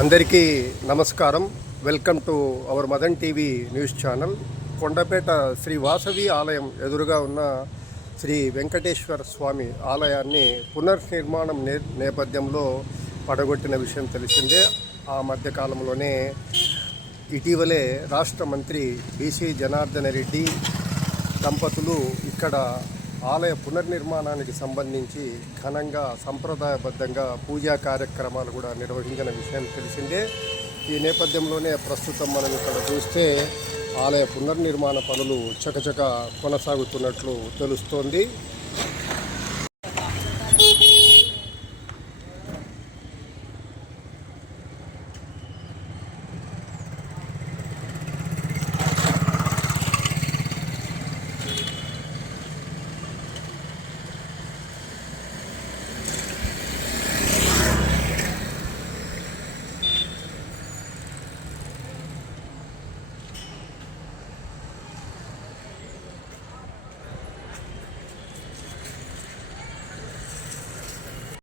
అందరికీ నమస్కారం. Welcome to our Madan TV news channel. Kondapeta Sri Vasavi ఆలయం ఎదురుగా ఉన్న శ్రీ వెంకటేశ్వర స్వామి ఆలయాన్ని పునర్నిర్మాణం నే నేపథ్యంలో పడగొట్టిన విషయం తెలిసిందే. ఆ మధ్యకాలంలోనే ఇటీవలే రాష్ట్ర మంత్రి బీసీ జనార్దన రెడ్డి దంపతులు ఇక్కడ ఆలయ పునర్నిర్మాణానికి సంబంధించి ఘనంగా సంప్రదాయబద్ధంగా పూజా కార్యక్రమాలు కూడా నిర్వహించిన విషయం తెలిసిందే. ఈ నేపథ్యంలోనే ప్రస్తుతం మనం ఇక్కడ చూస్తే ఆలయ పునర్నిర్మాణ పనులు చకచక కొనసాగుతున్నట్లు తెలుస్తోంది.